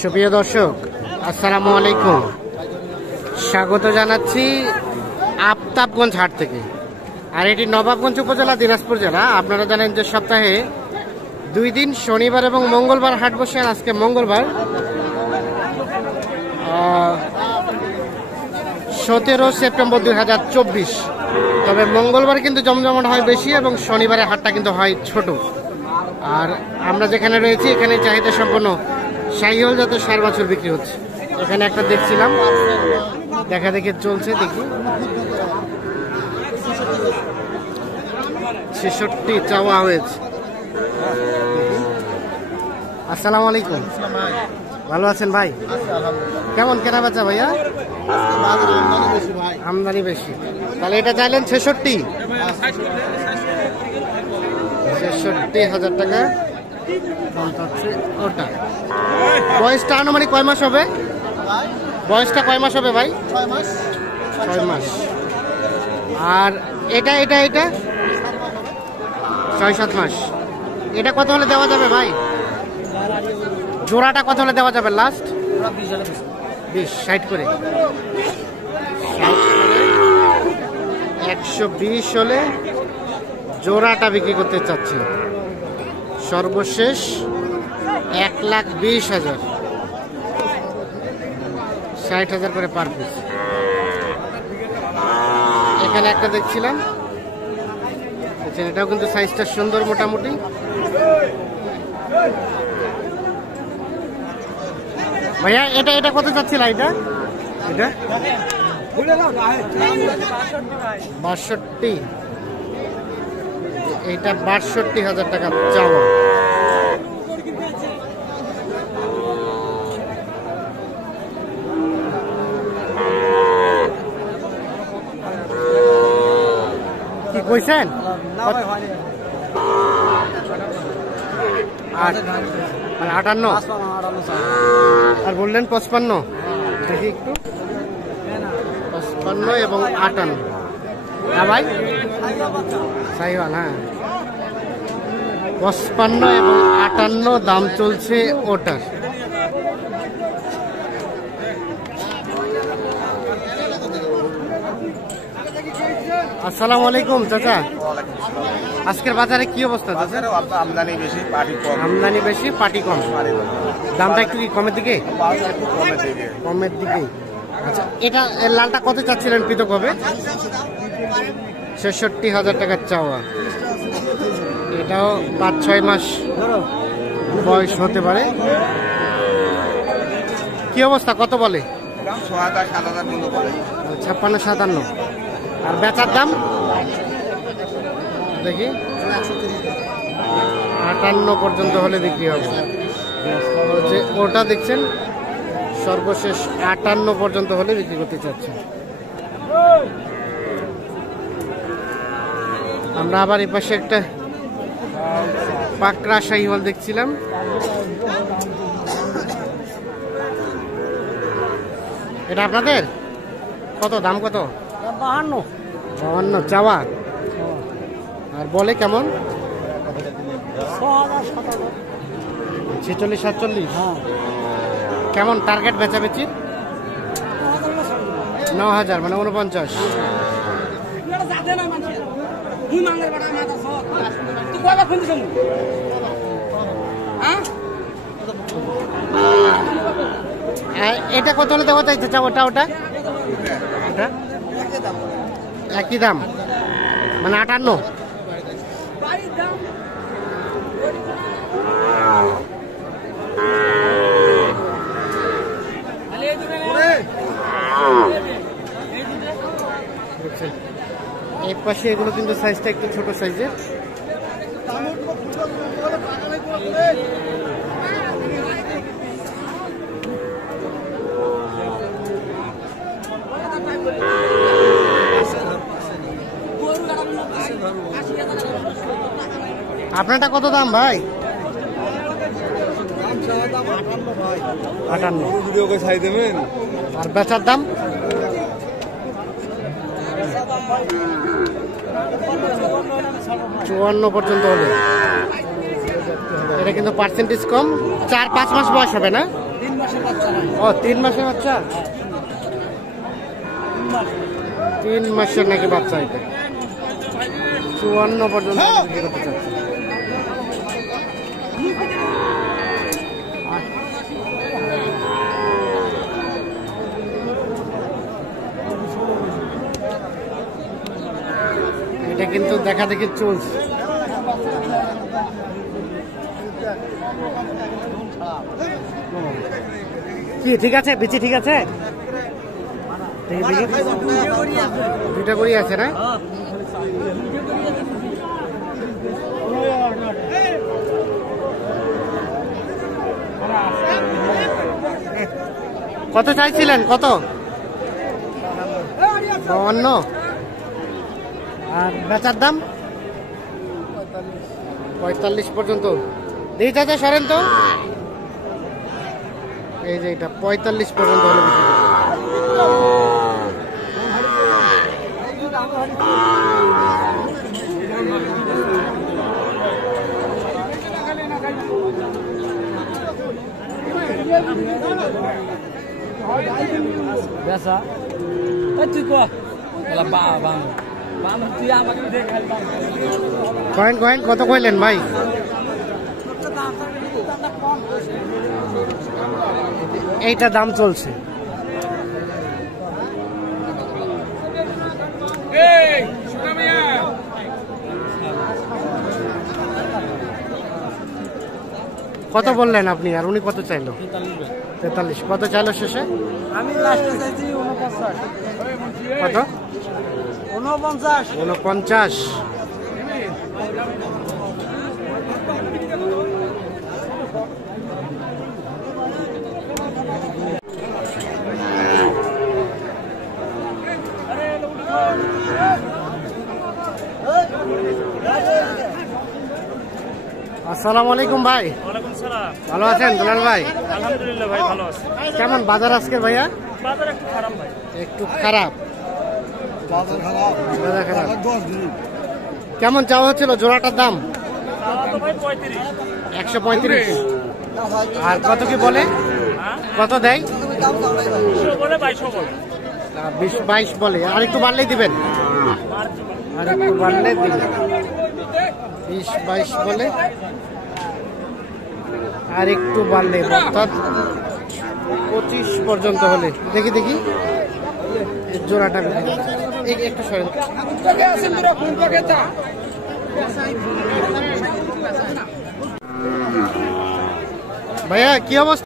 সুপ্রিয় দর্শক, আসসালামু আলাইকুম। স্বাগত জানাচ্ছি আফতাবগঞ্জ হাট থেকে। আর এটি নবাবগঞ্জ উপজেলা, দিনাজপুর জেলা। আপনারা জানেন যে সপ্তাহে 2 দিন শনিবার এবং মঙ্গলবার হাট বসে। আর আজকে মঙ্গলবার 17 সেপ্টেম্বর 2024। তবে মঙ্গলবার কিন্তু জমজমাট হয় বেশি এবং শনিবারে হাটটা কিন্তু হয় ছোট। আর আমরা যেখানে রয়েছি এখানে চাহিদা সম্পন্ন শাহিওয়াল জাতের ষাঁড় বাছুর বিক্রি হচ্ছে। এখানে একটা দেখছিলাম, দেখা দেখে চলছে, দেখি 66 চাওয়া হয়েছে। আসসালামু আলাইকুম, ভালো আছেন ভাই? কেমন কেনা বেচা ভাইয়া? আমদানি বেশি, তাহলে এটা চাইলেন 66,000 টাকা ওটা। বয়সটা আনুমানিক কয় মাস হবে? বয়সটা কয় মাস হবে ভাই? 6 মাস। আর এটা এটা এটা 6-7 মাস। এটা কত হলে দেওয়া যাবে ভাই? জোড়াটা কত হলে দেওয়া যাবে লাস্ট? 20, 60 করে। 120 হলে জোড়াটা বিক্রি করতে চাচ্ছি। সর্বশেষ 1,20,000, 60,000 করে পার পিস। এখানে একটা দেখছিলাম, এটাও কিন্তু সাইজটা সুন্দর, মোটামুটি। ভাইয়া এটা এটা কত চাচ্ছিল? এটা এটা 62, এইটা 62,000 টাকা চাওয়া। কি কইছেন? মানে 58, আর বললেন 55। দেখি একটু, 55 এবং 58। হ্যাঁ ভাই, সাইওয়াল। হ্যাঁ, 55 এবং 58 দাম চলছে ওটার। আসসালামু আলাইকুম চাচা, আজকের বাজারে কি অবস্থা? আমদানি বেশি, পাটি কম। আমদানি বেশি, পাটি কম। দামটা একটু কি কমের দিকে? কমের দিকে। আচ্ছা, এটা লালটা কত চাচ্ছিলেন পৃথক হবে? 66,000 টাকার চাওয়া। এটাও 5-6 মাস বয়স হতে পারে। কি অবস্থা, কত বলে? 56-57। আর বেচার দাম দেখি 58 পর্যন্ত হলে বিক্রি হবে। যে ওটা দেখছেন, সর্বশেষ 58 পর্যন্ত হলে বিক্রি করতে চাচ্ছে। আমরা আবার এই পাশে একটা পাকড়া শাহিওয়াল দেখছিলাম। এটা আপনাদের কত দাম? কত? 52 চাওয়া। আর বলে কেমন? 46-47। কেমন টার্গেট বেচাবেচি? 9,000, মানে 49। এটা কত হলে দেওয়া চাইছে? ওটা ওটা একই দাম, মানে 58। এই পাশে এগুলো কিন্তু সাইজটা একটু ছোট সাইজের। আপনারটা কত দাম ভাই? 58। আর বেচার দাম? 54 পর্যন্ত হবে। এটা কিন্তু পার্সেন্টেজ কম, 4-5 মাস বয়স হবে না? ও 3 মাসের বাচ্চা, 3 মাসের নাকি বাচ্চা এটা। 54 পর্যন্ত বিক্রি করতে চাচ্ছে। এটা কিন্তু দেখা দেখি চলছে। কি ঠিক আছে, বিচি ঠিক আছে, দুইটা করি আছে না? কত চাইছিলেন, কত? 52। আর বেচার দাম 45 পর্যন্ত। দিয়ে যাচ্ছে সরেন তো, এই যে এটা 45 পর্যন্ত হলে বিক্রি করবে। কয়েন কত কইলেন ভাই? এইটা দাম চলছে। কত বললেন আপনি, আর উনি কত চাইলো? 43। কত চাইলো শেষে? আমি লাস্টে চাইছি 49। কত? 49। 49। আসসালামু আলাইকুম ভাই। ওয়ালাইকুম সালাম। ভালো আছেন দুলাল ভাই? আলহামদুলিল্লাহ ভাই, ভালো আছি। কেমন বাজার আজকে ভাইয়া? বাজার একটু খারাপ ভাই। একটু খারাপ। বাজার খারাপ। বাজার খারাপ। 10 দিন। কেমন চাওয়া হচ্ছিল জোড়াটার দাম? চাওয়া তো ভাই 35। 135। আর কত কি বলে, হ্যাঁ, কত দেয়? 200 বলে 2200 বলে। 20-22 বলে। আর একটু বাড়লেই দিবেন? আর একটু বাড়লে দিবেন। 20-22 বলে, আর একটু বাড়লে অর্থাৎ 25 পর্যন্ত হলে দেখি দেখি এই জোড়াটা একটু সরেন। ভাইয়া কি অবস্থা?